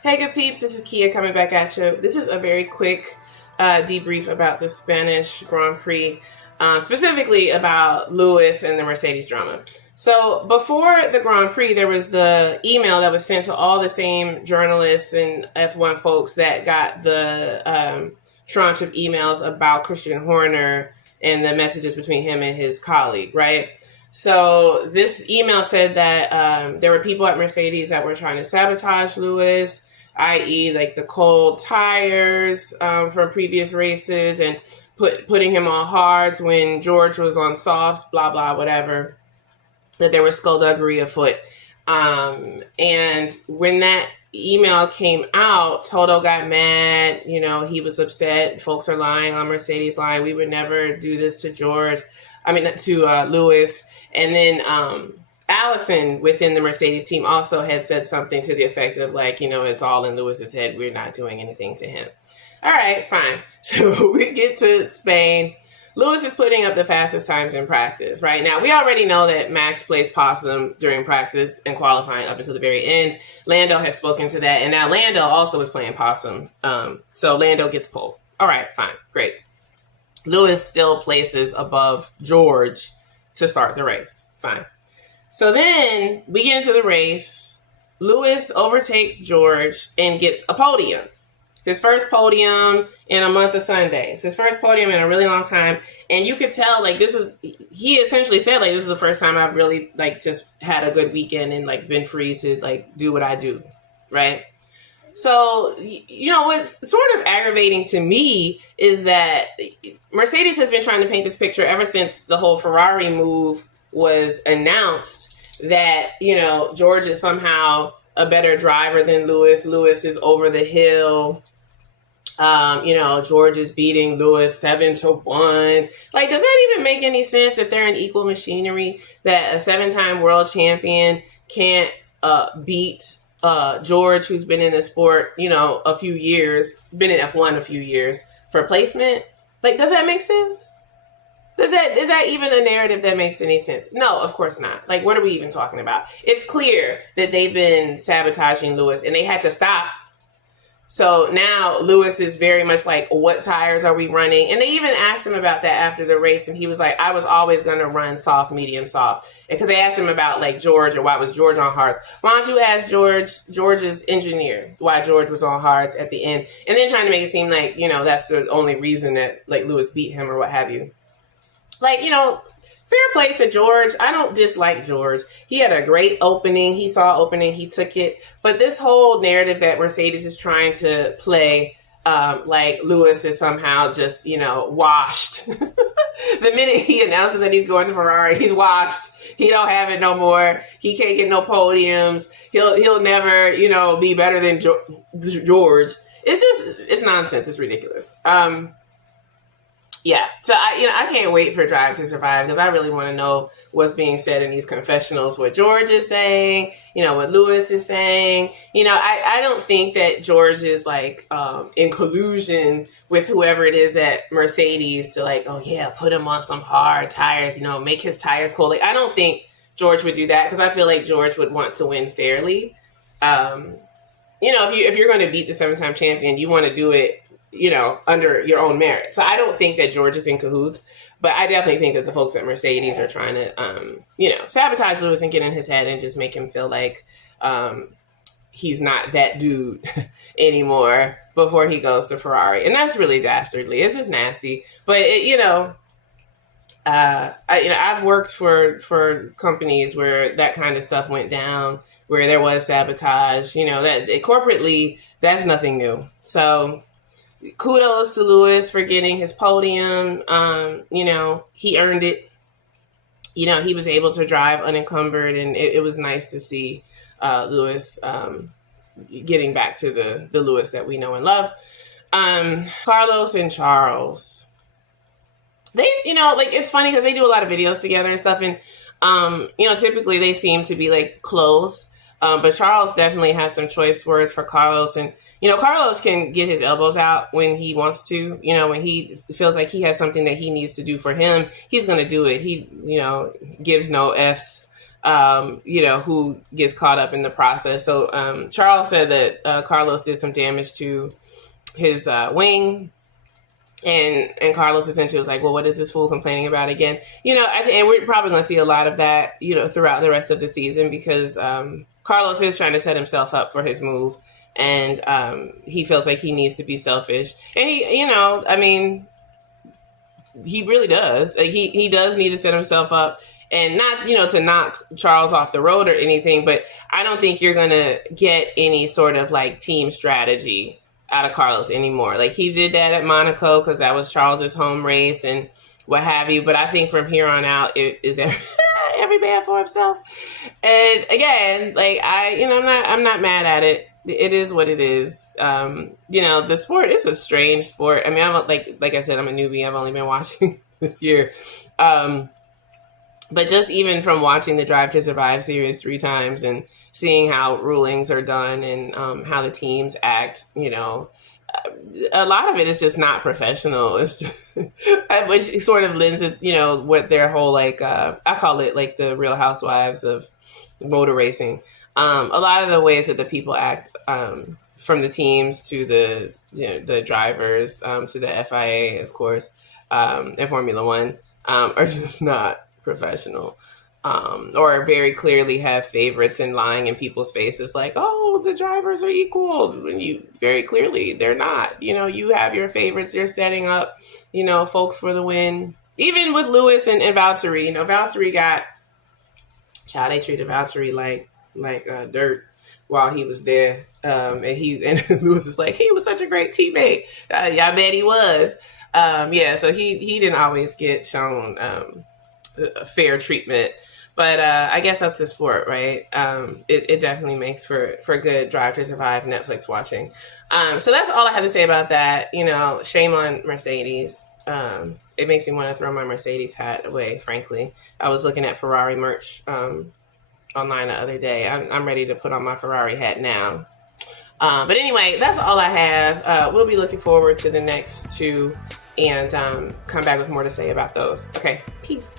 Hey, good peeps, this is Kia coming back at you. This is a very quick debrief about the Spanish Grand Prix, specifically about Lewis and the Mercedes drama. So before the Grand Prix, there was the email that was sent to all the same journalists and F1 folks that got the tranche of emails about Christian Horner and the messages between him and his colleague, right? So this email said that there were people at Mercedes that were trying to sabotage Lewis, i.e. like the cold tires from previous races and putting him on hards when George was on softs, blah, blah, whatever, that there was skullduggery afoot. And when that email came out, Toto got mad. You know, he was upset. Folks are lying on Mercedes line. We would never do this to to Lewis. And then Allison within the Mercedes team also had said something to the effect of like, you know, it's all in Lewis's head. We're not doing anything to him. All right, fine. So we get to Spain. Lewis is putting up the fastest times in practice. Right now, we already know that Max plays possum during practice and qualifying up until the very end. Lando has spoken to that. And now Lando also is playing possum. So Lando gets pole. All right, fine. Great. Lewis still places above George to start the race. Fine. So then we get into the race. Lewis overtakes George and gets a podium. His first podium in a month of Sundays. His first podium in a really long time. And you could tell, like, he essentially said, like, this is the first time I've really, like, just had a good weekend and, like, been free to, like, do what I do. Right? So, you know, what's sort of aggravating to me is that Mercedes has been trying to paint this picture ever since the whole Ferrari move was announced that, you know, George is somehow a better driver than Lewis. Lewis is over the hill. You know, George is beating Lewis 7-1. Like, does that even make any sense if they're in equal machinery that a 7-time world champion can't beat George, who's been in the sport, you know, a few years, been in F1 a few years for placement? Like, does that make sense? Is that even a narrative that makes any sense? No, of course not. Like, what are we even talking about? It's clear that they've been sabotaging Lewis and they had to stop. So now Lewis is very much like, what tires are we running? And they even asked him about that after the race. And he was like, I was always going to run soft, medium, soft. Because they asked him about like George or why was George on hards. Why don't you ask George's engineer, why George was on hards at the end? And then trying to make it seem like, you know, that's the only reason that like Lewis beat him or what have you. Like, you know, fair play to George. I don't dislike George. He had a great opening. He saw opening. He took it. But this whole narrative that Mercedes is trying to play, like Lewis is somehow just, you know, washed. The minute he announces that he's going to Ferrari, he's washed. He don't have it no more. He can't get no podiums. He'll never, you know, be better than George. It's nonsense. It's ridiculous. Yeah, so I can't wait for Drive to Survive because I really want to know what's being said in these confessionals, what George is saying, you know, what Lewis is saying. You know, I don't think that George is like in collusion with whoever it is at Mercedes to like, oh yeah, put him on some hard tires, you know, make his tires cold. Like, I don't think George would do that because I feel like George would want to win fairly. You know, if you're going to beat the 7-time champion, you want to do it, you know, under your own merit. So I don't think that George is in cahoots, but I definitely think that the folks at Mercedes are trying to, you know, sabotage Lewis and get in his head and just make him feel like he's not that dude anymore before he goes to Ferrari. And that's really dastardly. It's just nasty. But, I've worked for companies where that kind of stuff went down, where there was sabotage, you know, that corporately, that's nothing new. So kudos to Lewis for getting his podium. You know, he earned it. You know, he was able to drive unencumbered, and it was nice to see Lewis getting back to the Lewis that we know and love. Carlos and Charles. They, you know, like, it's funny because they do a lot of videos together and stuff, and, you know, typically they seem to be, like, close. But Charles definitely has some choice words for Carlos, and you know, Carlos can get his elbows out when he wants to. You know, when he feels like he has something that he needs to do for him, he's going to do it. He, you know, gives no Fs who gets caught up in the process. So Charles said that Carlos did some damage to his wing. And Carlos essentially was like, well, what is this fool complaining about again? And we're probably going to see a lot of that, throughout the rest of the season, because Carlos is trying to set himself up for his move. And he feels like he needs to be selfish. And he really does. Like, he does need to set himself up, and not, to knock Charles off the road or anything. But I don't think you're going to get any sort of like team strategy out of Carlos anymore. Like, he did that at Monaco because that was Charles's home race and what have you. But I think from here on out, it is every man for himself. And again, like, I'm not mad at it. It is what it is. The sport is a strange sport. I mean, I'm like I said, I'm a newbie. I've only been watching this year. But just even from watching the Drive to Survive series 3 times and seeing how rulings are done and how the teams act, a lot of it is just not professional. It's just, which sort of lends it, what their whole, like, I call it like the Real Housewives of motor racing. A lot of the ways that the people act, from the teams to the drivers, to the FIA, of course, and Formula One, are just not professional, or very clearly have favorites and lying in people's faces like, oh, the drivers are equal, when you very clearly they're not. You have your favorites, you're setting up, folks for the win. Even with Lewis and Valtteri, Valtteri they treated Valtteri like dirt while he was there, and Lewis is like, he was such a great teammate. I bet he was. So he didn't always get shown fair treatment, but I guess that's the sport, right? It definitely makes for good Drive to Survive Netflix watching. So that's all I have to say about that. Shame on Mercedes. It makes me want to throw my Mercedes hat away, frankly. I was looking at Ferrari merch online the other day. I'm ready to put on my Ferrari hat now. But anyway, that's all I have. We'll be looking forward to the next 2 and come back with more to say about those. Okay, peace.